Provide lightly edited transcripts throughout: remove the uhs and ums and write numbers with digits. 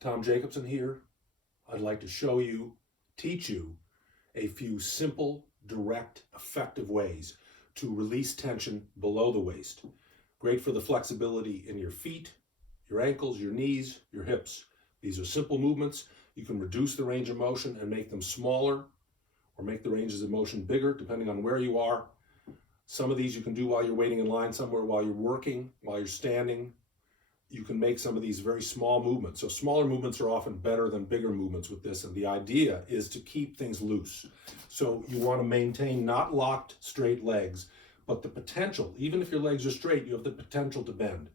Tom Jacobson here. I'd like to teach you a few simple, direct, effective ways to release tension below the waist. Great for the flexibility in your feet, your ankles, your knees, your hips. These are simple movements. You can reduce the range of motion and make them smaller or make the ranges of motion bigger depending on where you are. Some of these you can do while you're waiting in line somewhere, while you're working, while you're standing. You can make some of these very small movements. So smaller movements are often better than bigger movements with this, and the idea is to keep things loose. So you want to maintain not locked straight legs, but the potential, even if your legs are straight, you have the potential to bend.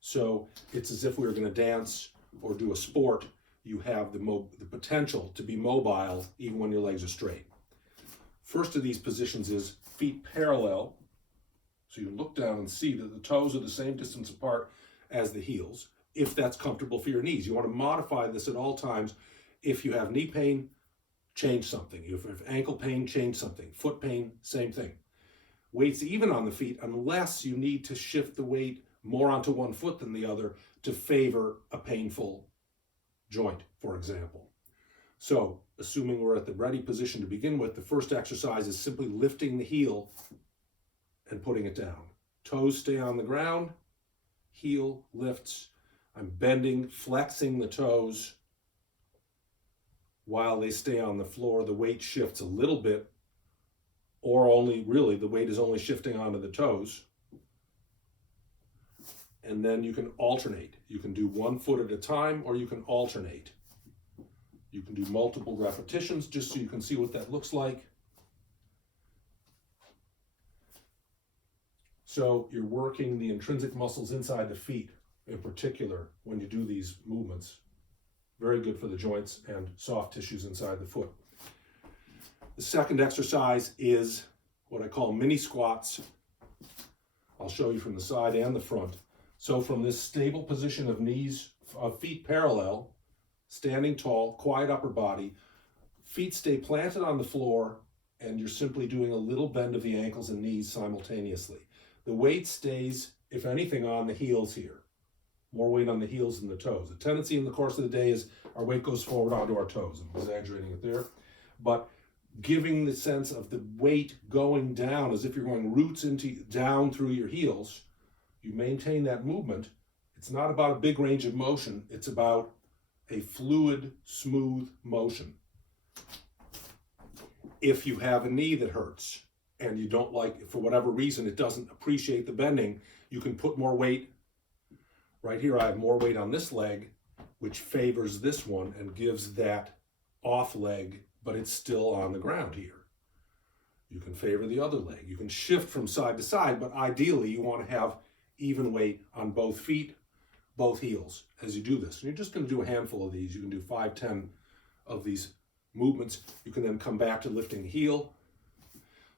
So it's as if we were going to dance or do a sport. You have the potential to be mobile even when your legs are straight. First of these positions is feet parallel. So you look down and see that the toes are the same distance apart as the heels, if that's comfortable for your knees. You want to modify this at all times. If you have knee pain, change something. If you have ankle pain, change something. Foot pain, same thing. Weights even on the feet, unless you need to shift the weight more onto one foot than the other to favor a painful joint, for example. So, assuming we're at the ready position to begin with, the first exercise is simply lifting the heel and putting it down. Toes stay on the ground, heel lifts. I'm bending, flexing the toes while they stay on the floor. The weight shifts a little bit, or the weight is only shifting onto the toes. And then you can alternate. You can do 1 foot at a time, or you can alternate. You can do multiple repetitions just so you can see what that looks like. So you're working the intrinsic muscles inside the feet in particular when you do these movements. Very good for the joints and soft tissues inside the foot. The second exercise is what I call mini squats. I'll show you from the side and the front. So from this stable position of feet parallel, standing tall, quiet upper body, feet stay planted on the floor, and you're simply doing a little bend of the ankles and knees simultaneously. The weight stays, if anything, on the heels here. More weight on the heels than the toes. The tendency in the course of the day is our weight goes forward onto our toes. I'm exaggerating it there. But giving the sense of the weight going down as if you're going roots down through your heels, you maintain that movement. It's not about a big range of motion. It's about a fluid, smooth motion. If you have a knee that hurts and you don't like, for whatever reason, it doesn't appreciate the bending, you can put more weight. Right here, I have more weight on this leg, which favors this one and gives that off leg, but it's still on the ground here. You can favor the other leg. You can shift from side to side, but ideally you want to have even weight on both feet, both heels as you do this. And you're just going to do a handful of these. You can do 5, 10 of these movements. You can then come back to lifting the heel.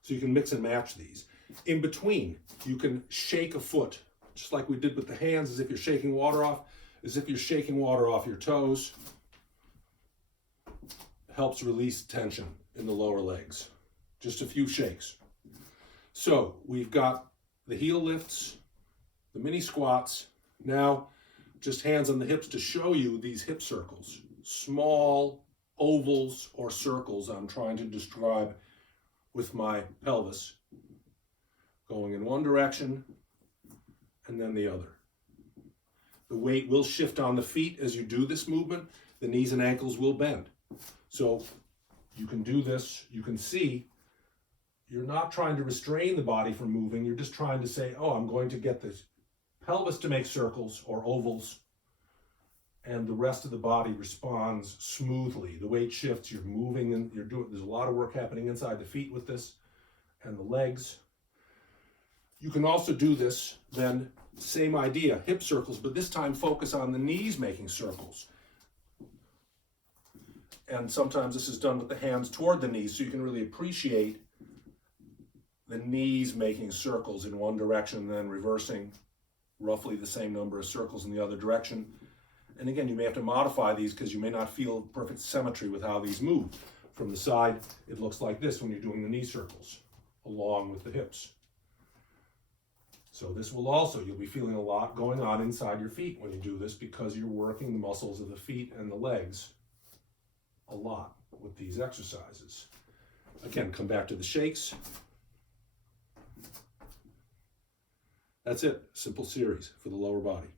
So you can mix and match these. In between, you can shake a foot, just like we did with the hands, as if you're shaking water off, your toes. Helps release tension in the lower legs. Just a few shakes. So we've got the heel lifts, the mini squats. Now, just hands on the hips to show you these hip circles. Small ovals or circles I'm trying to describe with my pelvis, going in one direction and then the other. The weight will shift on the feet as you do this movement. The knees and ankles will bend. So you can do this. You can see you're not trying to restrain the body from moving. You're just trying to say, oh, I'm going to get this pelvis to make circles or ovals, and the rest of the body responds smoothly. The weight shifts, you're moving, and there's a lot of work happening inside the feet with this and the legs. You can also do this, then same idea, hip circles, but this time focus on the knees making circles. And sometimes this is done with the hands toward the knees, so you can really appreciate the knees making circles in one direction and then reversing roughly the same number of circles in the other direction. And again, you may have to modify these because you may not feel perfect symmetry with how these move. From the side, it looks like this when you're doing the knee circles along with the hips. So this will also, you'll be feeling a lot going on inside your feet when you do this because you're working the muscles of the feet and the legs a lot with these exercises. Again, come back to the shakes. That's it, simple series for the lower body.